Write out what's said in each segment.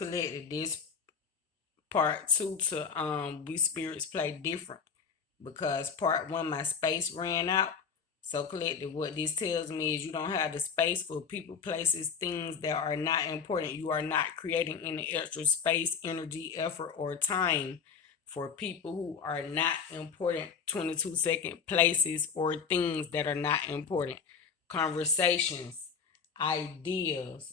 collected this part 2 to we spirits play different, because part 1 my space ran out. So collective, what this tells me is you don't have the space for people, places, things that are not important. You are not creating any extra space, energy, effort, or time for people who are not important. 22-second places or things that are not important. Conversations, ideas,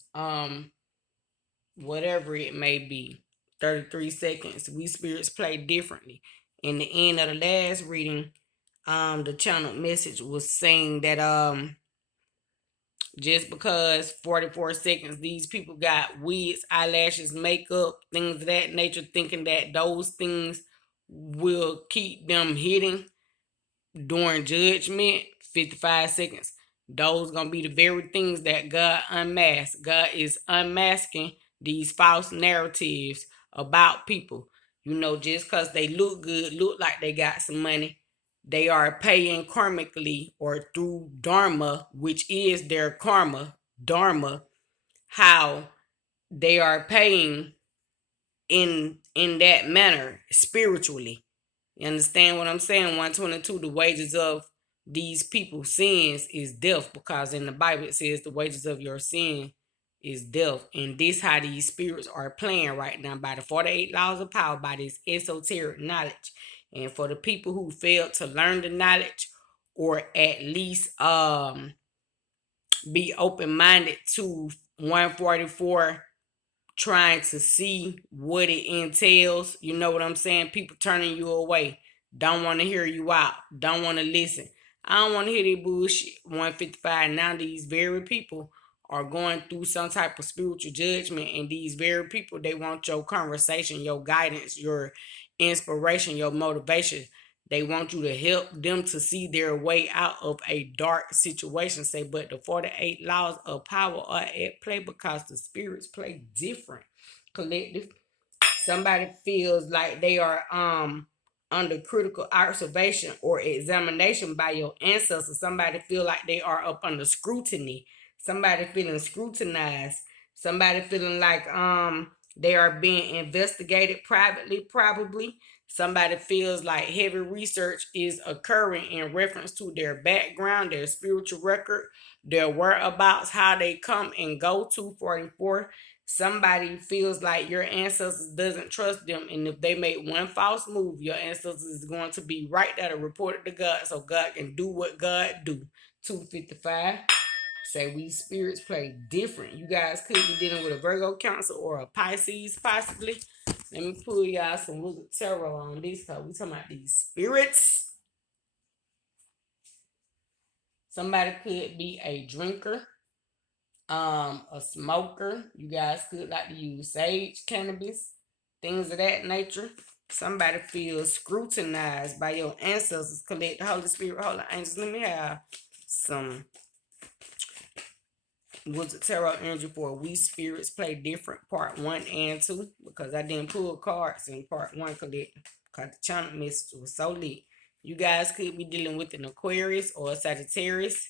whatever it may be. 33 seconds. We spirits play differently. In the end of the last reading, the channel message was saying that just because 44 seconds these people got wigs, eyelashes, makeup, things of that nature, thinking that those things will keep them hitting during judgment. 55 seconds, those gonna be the very things that God unmasked. God is unmasking these false narratives about people. Just because they look good, look like they got some money, they are paying karmically or through dharma, which is their karma, dharma, how they are paying in that manner spiritually. You understand what I'm saying? 122, the wages of these people's sins is death, because in the Bible it says the wages of your sin is death. And this how these spirits are playing right now, by the 48 laws of power, by this esoteric knowledge. And for the people who failed to learn the knowledge, or at least be open-minded to 144, trying to see what it entails. You know what I'm saying? People turning you away. Don't want to hear you out. Don't want to listen. I don't want to hear this bullshit. 155. Now these very people are going through some type of spiritual judgment. And these very people, they want your conversation, your guidance, your inspiration, your motivation. They want you to help them to see their way out of a dark situation. Say, but the 48 laws of power are at play, because the spirits play different. Collective. Somebody feels like they are under critical observation or examination by your ancestors. Somebody feel like they are up under scrutiny. Somebody feeling scrutinized. Somebody feeling like they are being investigated privately, probably. Somebody feels like heavy research is occurring in reference to their background, their spiritual record, their whereabouts, how they come and go to 44. Somebody feels like your ancestors doesn't trust them, and if they make one false move, your ancestors is going to be right there to report it to God, so God can do what God do. 255. Say we spirits play different. You guys could be dealing with a Virgo, Cancer, or a Pisces, possibly. Let me pull y'all some Wizard Tarot on this, because we talking about these spirits. Somebody could be a drinker, a smoker. You guys could like to use sage, cannabis, things of that nature. Somebody feels scrutinized by your ancestors. Collect the Holy Spirit, Holy Angels. Let me have some Wizard Tarot energy for We Spirits Play Different, part 1 and 2, because I didn't pull cards in part 1 collect, because the channel message was so lit. You guys could be dealing with an Aquarius or a Sagittarius.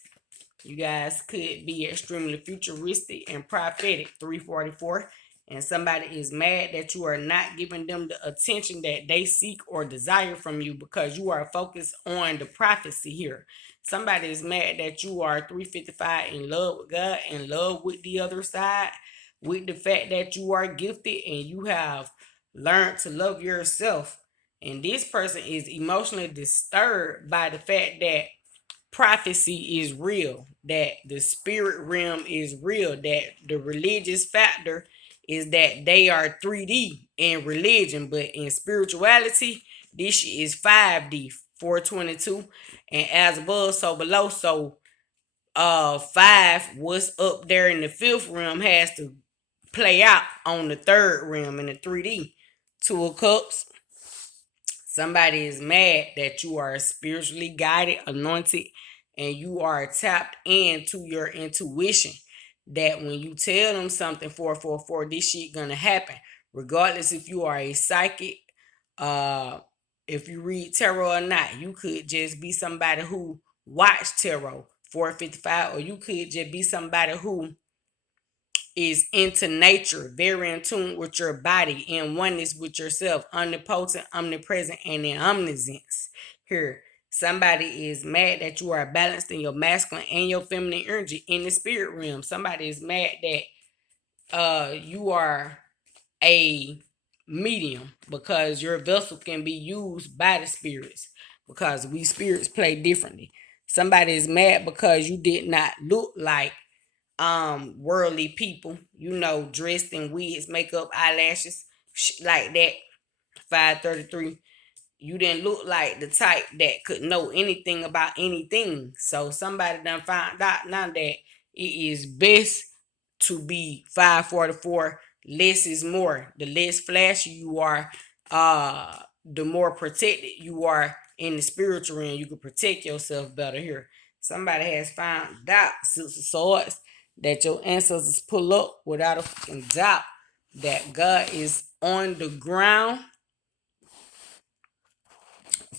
You guys could be extremely futuristic and prophetic, 344. And somebody is mad that you are not giving them the attention that they seek or desire from you, because you are focused on the prophecy here. Somebody is mad that you are 355 in love with God, in love with the other side, with the fact that you are gifted and you have learned to love yourself. And this person is emotionally disturbed by the fact that prophecy is real, that the spirit realm is real, that the religious factor is that they are 3D in religion, but in spirituality, this shit is 5D, 422, and as above, so below. So 5, what's up there in the 5th realm has to play out on the 3rd realm in the 3D. 2 of Cups. Somebody is mad that you are spiritually guided, anointed, and you are tapped into your intuition. That when you tell them something, 444, this shit gonna happen. Regardless if you are a psychic, if you read tarot or not, you could just be somebody who watched tarot, 455, or you could just be somebody who is into nature, very in tune with your body, in oneness with yourself, omnipotent, omnipresent, and in omniscience. Here, somebody is mad that you are balanced in your masculine and your feminine energy in the spirit realm. Somebody is mad that you are a medium because your vessel can be used by the spirits, because we spirits play differently. Somebody is mad because you did not look like worldly people, dressed in wigs, makeup, eyelashes, like that. 533, you didn't look like the type that could know anything about anything. So somebody done found out now that it is best to be 544. Less is more. The less flashy you are, the more protected you are in the spiritual realm. You can protect yourself better here. Somebody has found out, Six of Swords, that your ancestors pull up without a fucking doubt that God is on the ground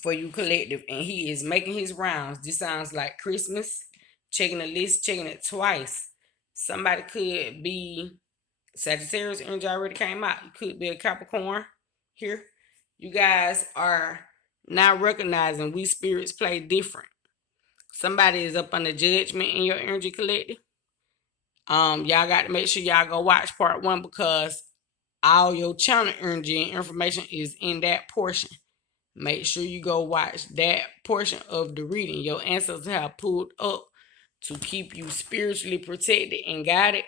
for you collective, and he is making his rounds. This sounds like Christmas. Checking the list, checking it twice. Somebody could be Sagittarius energy already came out. You could be a Capricorn here. You guys are now recognizing we spirits play different. Somebody is up under judgment in your energy collective. Y'all got to make sure y'all go watch part 1, because all your channel energy and information is in that portion. Make sure you go watch that portion of the reading. Your ancestors have pulled up to keep you spiritually protected and guided,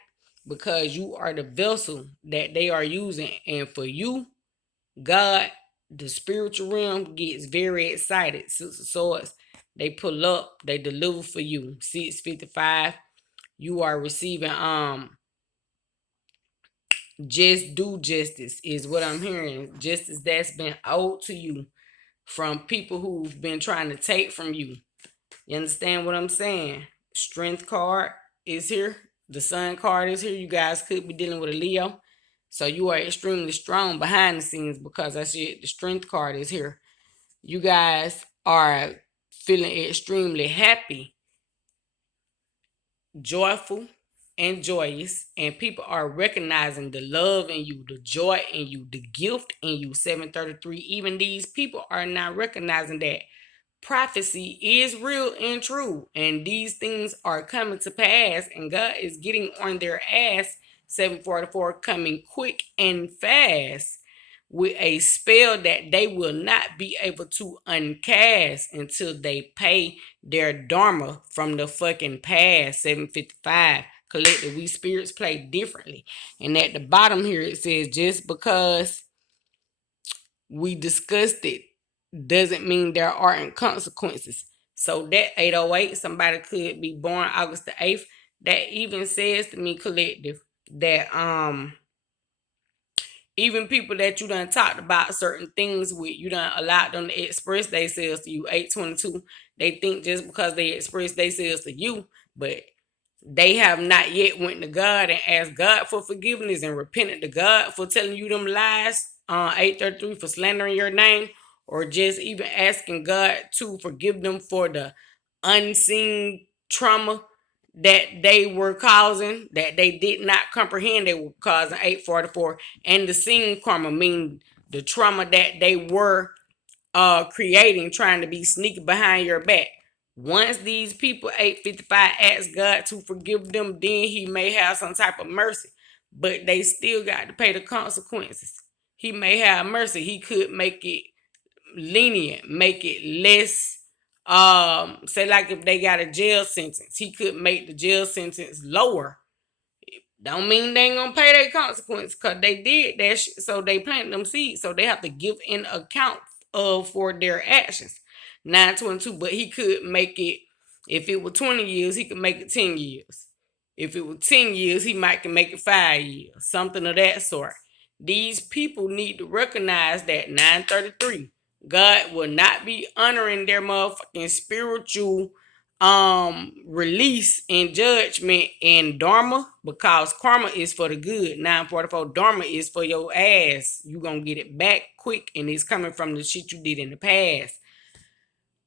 because you are the vessel that they are using. And for you, God, the spiritual realm gets very excited. Six of Swords, they pull up, they deliver for you. 655, you are receiving just do justice is what I'm hearing. Justice that's been owed to you from people who've been trying to take from you. You understand what I'm saying? Strength card is here. The Sun card is here. You guys could be dealing with a Leo. So you are extremely strong behind the scenes, because I said the Strength card is here. You guys are feeling extremely happy, joyful, and joyous, and people are recognizing the love in you, the joy in you, the gift in you. 733, even these people are now recognizing that prophecy is real and true, and these things are coming to pass, and God is getting on their ass. 744, coming quick and fast with a spell that they will not be able to uncast until they pay their dharma from the fucking past. 755, collective, we spirits play differently. And at the bottom here it says, just because we discussed it doesn't mean there aren't consequences. So that 808, somebody could be born August the 8th. That even says to me, collective, that even people that you done talked about certain things with, you done allowed them to express themselves to you. 822, they think just because they express themselves to you, but they have not yet went to God and asked God for forgiveness and repented to God for telling you them lies. 833, for slandering your name, or just even asking God to forgive them for the unseen trauma that they were causing, that they did not comprehend they were causing. 844, and the seen karma, mean the trauma that they were creating, trying to be sneaky behind your back. Once these people, 855, ask God to forgive them, then he may have some type of mercy, but they still got to pay the consequences. He may have mercy. He could make it lenient, make it less, say like if they got a jail sentence, he could make the jail sentence lower. Don't mean they ain't gonna pay their consequence, because they did that shit, so they planted them seeds, so they have to give in account for their actions. 922, but he could make it, if it were 20 years, he could make it 10 years. If it were 10 years, he might can make it 5 years, something of that sort. These people need to recognize that. 933, God will not be honoring their motherfucking spiritual release and judgment and dharma, because karma is for the good. 944, dharma is for your ass. You gonna get it back quick, and it's coming from the shit you did in the past.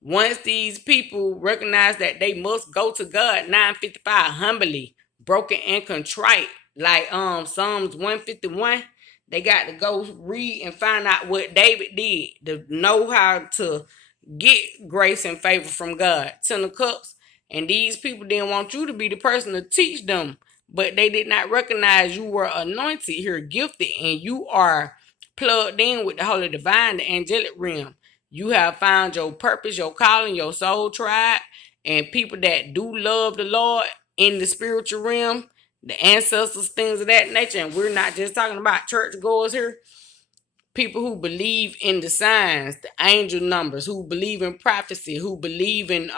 Once these people recognize that they must go to God, 955, humbly, broken and contrite, Like Psalms 151, they got to go read and find out what David did to know how to get grace and favor from God. 10 of Cups. And these people didn't want you to be the person to teach them, but they did not recognize you were anointed here, gifted, and you are plugged in with the holy divine, the angelic realm. You have found your purpose, your calling, your soul tribe, and people that do love the Lord in the spiritual realm, the ancestors, things of that nature. And we're not just talking about church goers here. People who believe in the signs, the angel numbers, who believe in prophecy, who believe in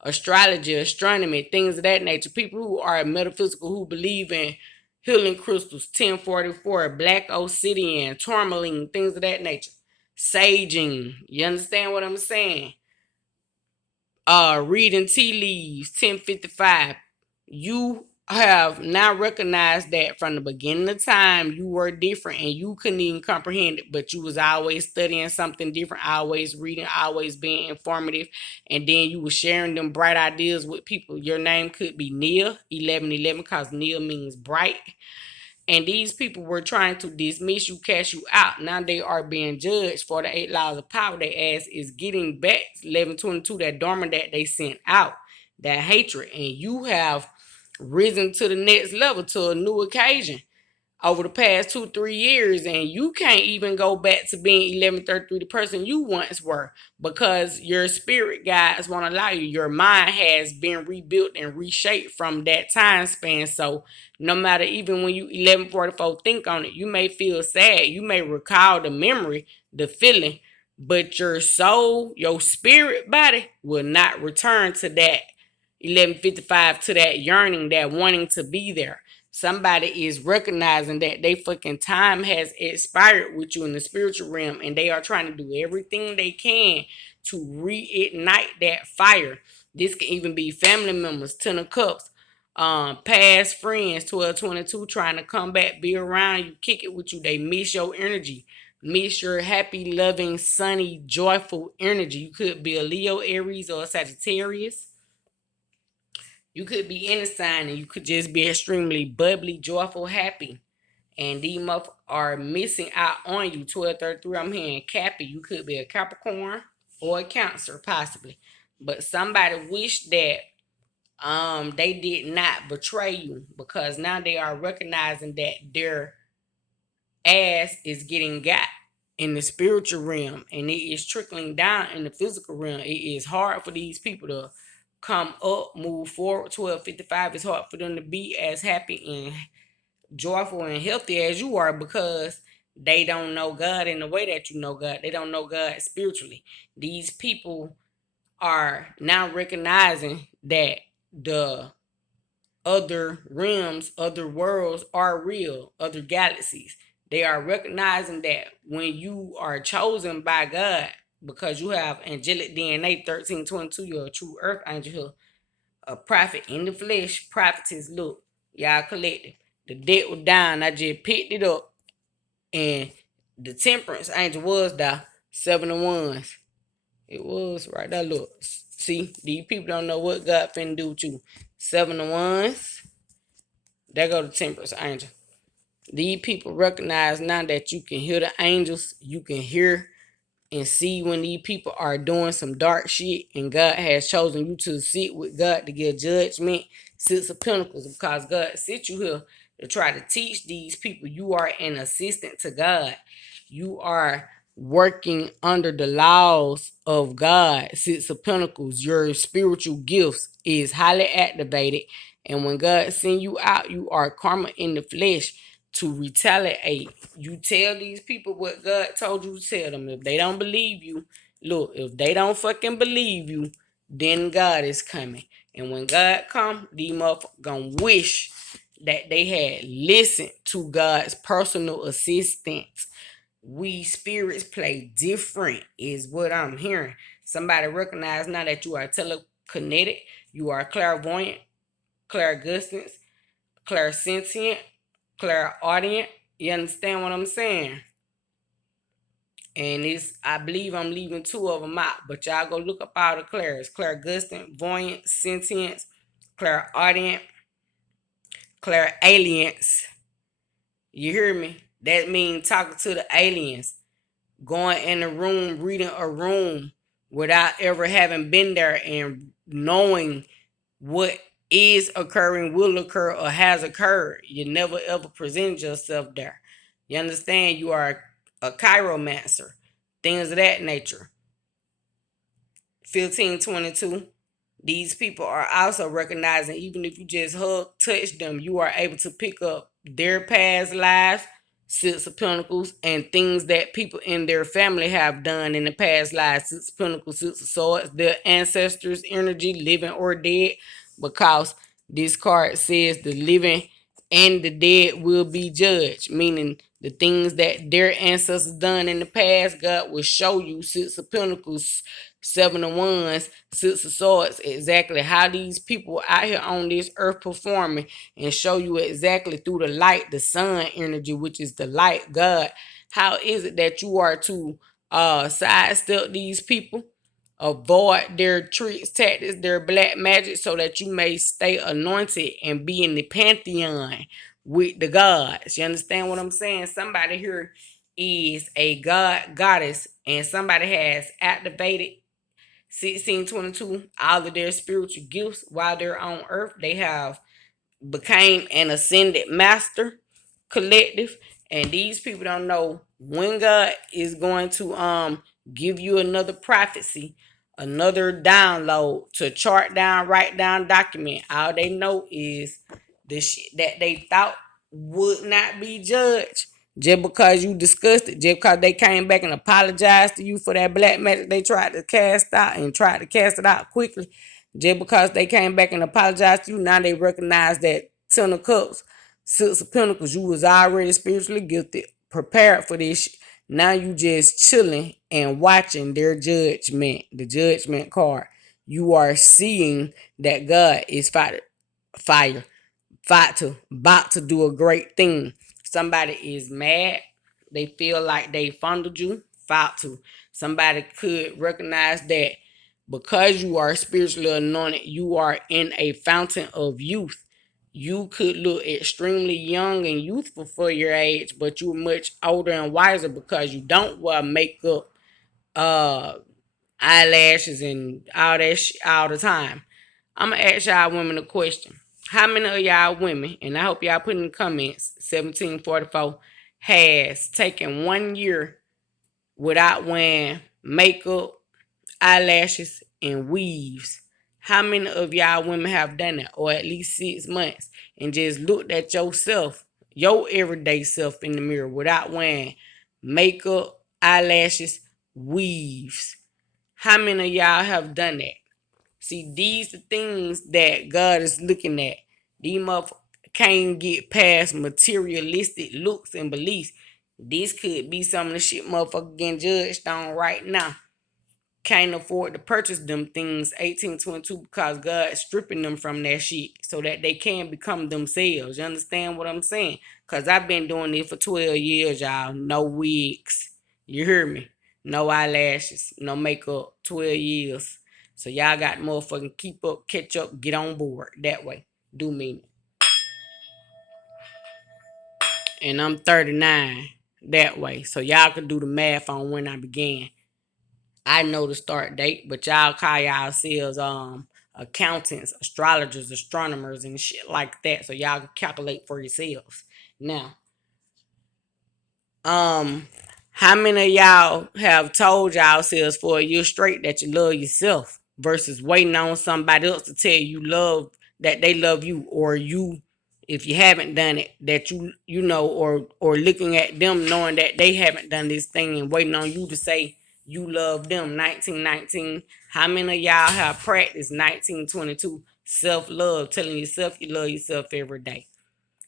astrology, astronomy, things of that nature. People who are metaphysical, who believe in healing crystals, 1044, black obsidian, tourmaline, things of that nature. Saging. You understand what I'm saying? Reading tea leaves, 1055. You have now recognized that from the beginning of time you were different and you couldn't even comprehend it, but you was always studying something different, always reading, always being informative, and then you were sharing them bright ideas with people. Your name could be Neil 1111 because Neil means bright. And these people were trying to dismiss you, cast you out. Now they are being judged for the 8 laws of power. Their ass is getting back 1122, that dormant that they sent out, that hatred. And you have risen to the next level, to a new occasion over the past 2-3 years, and you can't even go back to being 1133, the person you once were, because your spirit guides won't allow you. Your mind has been rebuilt and reshaped from that time span. So no matter, even when you 1144 think on it, you may feel sad, you may recall the memory, the feeling, but your soul, your spirit body will not return to that 1155, to that yearning, that wanting to be there. Somebody is recognizing that they fucking time has expired with you in the spiritual realm, and they are trying to do everything they can to reignite that fire. This can even be family members, 10 of Cups, past friends, 1222, trying to come back, be around you, kick it with you. They miss your energy, miss your happy, loving, sunny, joyful energy. You could be a Leo, Aries, or a Sagittarius. You could be in a sign and you could just be extremely bubbly, joyful, happy. And these muff are missing out on you. 1233, I'm hearing Cappy. You could be a Capricorn or a Cancer, possibly. But somebody wished that they did not betray you, because now they are recognizing that their ass is getting got in the spiritual realm, and it is trickling down in the physical realm. It is hard for these people to come up, move forward. 1255 is hard for them to be as happy and joyful and healthy as you are, because they don't know God in the way that you know God. They don't know God spiritually. These people are now recognizing that the other realms, other worlds are real, other galaxies. They are recognizing that when you are chosen by God, because you have angelic DNA 1322, you're a true earth angel here, a prophet in the flesh, prophetess. Look, y'all collective. The deck was down. I just picked it up, and the temperance angel was the 7 of Wands. It was right there. Look, see, these people don't know what God finna do with you. 7 of Wands. There go the temperance angel. These people recognize now that you can hear the angels. You can hear and see when these people are doing some dark shit, and God has chosen you to sit with God to give judgment. 6 of Pentacles, because God sent you here to try to teach these people. You are an assistant to God. You are working under the laws of God. 6 of Pentacles, your spiritual gifts is highly activated, and when God sends you out, you are karma in the flesh to retaliate. You tell these people what God told you to tell them. If they don't believe you, look, if they don't fucking believe you, then God is coming. And when God come, these motherfuckers gonna wish that they had listened to God's personal assistance. We spirits play different, is what I'm hearing. Somebody recognize now that you are telekinetic, you are clairvoyant, clairgustance, clairsentient, clairaudient. You understand what I'm saying? And it's, I believe I'm leaving 2 of them out, but y'all go look up all the clairs: clairgustant, voyant, sentience, clairaudient, Aliens. You hear me? That means talking to the aliens, going in a room, reading a room without ever having been there and knowing what is occurring, will occur, or has occurred. You never ever present yourself there. You understand? You are a chiromancer, things of that nature. 1522. These people are also recognizing, even if you just touch them, you are able to pick up their past lives, Six of Pentacles, and things that people in their family have done in the past lives. Six of Pentacles, Six of Swords, their ancestors' energy, living or dead, because this card says the living and the dead will be judged, meaning the things that their ancestors done in the past, God will show you. Six of Pentacles, Seven of Wands, Six of Swords, exactly how these people out here on this earth performing, and show you exactly through the light, the sun energy, which is the light, God. How is it that you are to sidestep these people, avoid their tricks, tactics, their black magic, so that you may stay anointed and be in the pantheon with the gods? You understand what I'm saying? Somebody here is a goddess, and somebody has activated 1622 all of their spiritual gifts while they're on earth. They have became an ascended master collective, and these people don't know when God is going to give you another prophecy, another download to chart down, write down, document. All they know is the shit that they thought would not be judged, just because you discussed it, just because they came back and apologized to you for that black magic they tried to cast out and tried to cast it out quickly. Just because they came back and apologized to you, now they recognize that Ten of Cups, Six of Pentacles, you was already spiritually gifted, prepared for this. Now you just chilling and watching their judgment, the judgment card. You are seeing that God is fire, about to do a great thing. Somebody is mad. They feel like they fondled you. About to. Somebody could recognize that because you are spiritually anointed, you are in a fountain of youth. You could look extremely young and youthful for your age, but you're much older and wiser because you don't wear makeup, uh, eyelashes, and all that all the time. I'm gonna ask y'all women a question. How many of y'all women, and I hope y'all put in the comments, 1744 has taken 1 year without wearing makeup, eyelashes, and weaves? How many of y'all women have done that, or at least 6 months, and just looked at yourself, your everyday self in the mirror without wearing makeup, eyelashes, weaves? How many of y'all have done that? See, these are things that God is looking at. These motherfuckers can't get past materialistic looks and beliefs. This could be some of the shit motherfuckers getting judged on right now. Can't afford to purchase them things 1822 because God is stripping them from that shit so that they can become themselves. You understand what I'm saying? Because I've been doing it for 12 years, y'all. No wigs. You hear me? No eyelashes, no makeup. 12 years. So y'all got to motherfucking keep up, catch up, get on board that way. Do mean it. And I'm 39 that way. So y'all can do the math on when I began. I know the start date, but y'all call yourselves accountants, astrologers, astronomers, and shit like that. So y'all can calculate for yourselves. Now, um, how many of y'all have told yourselves for a year straight that you love yourself versus waiting on somebody else to tell you love that they love you, or you, if you haven't done it, that you know, or looking at them knowing that they haven't done this thing and waiting on you to say you love them? 1919. How many of y'all have practiced 1922 self-love, telling yourself you love yourself every day?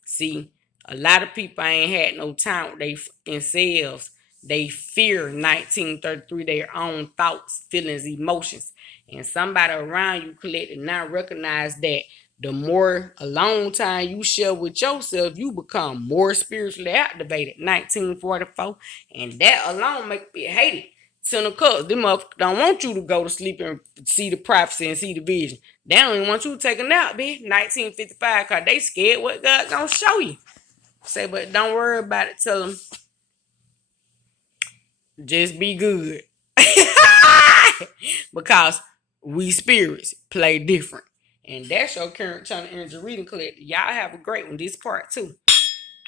See, a lot of people ain't had no time with they themselves. They fear 1933, their own thoughts, feelings, emotions. And somebody around you collected now recognize that the more alone time you share with yourself, you become more spiritually activated. 1944. And that alone make me hate it. Ten of Cups, them motherfuckers don't want you to go to sleep and see the prophecy and see the vision. They don't even want you to take a nap, bitch. 1955, cause they scared what God gonna show you. Say, but don't worry about it. Tell them, just be good. Because we spirits play different. And that's your current channel energy reading collective. Y'all have a great one. This is part 2.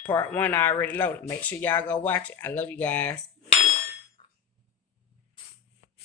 Part 1 I already loaded. Make sure y'all go watch it. I love you guys.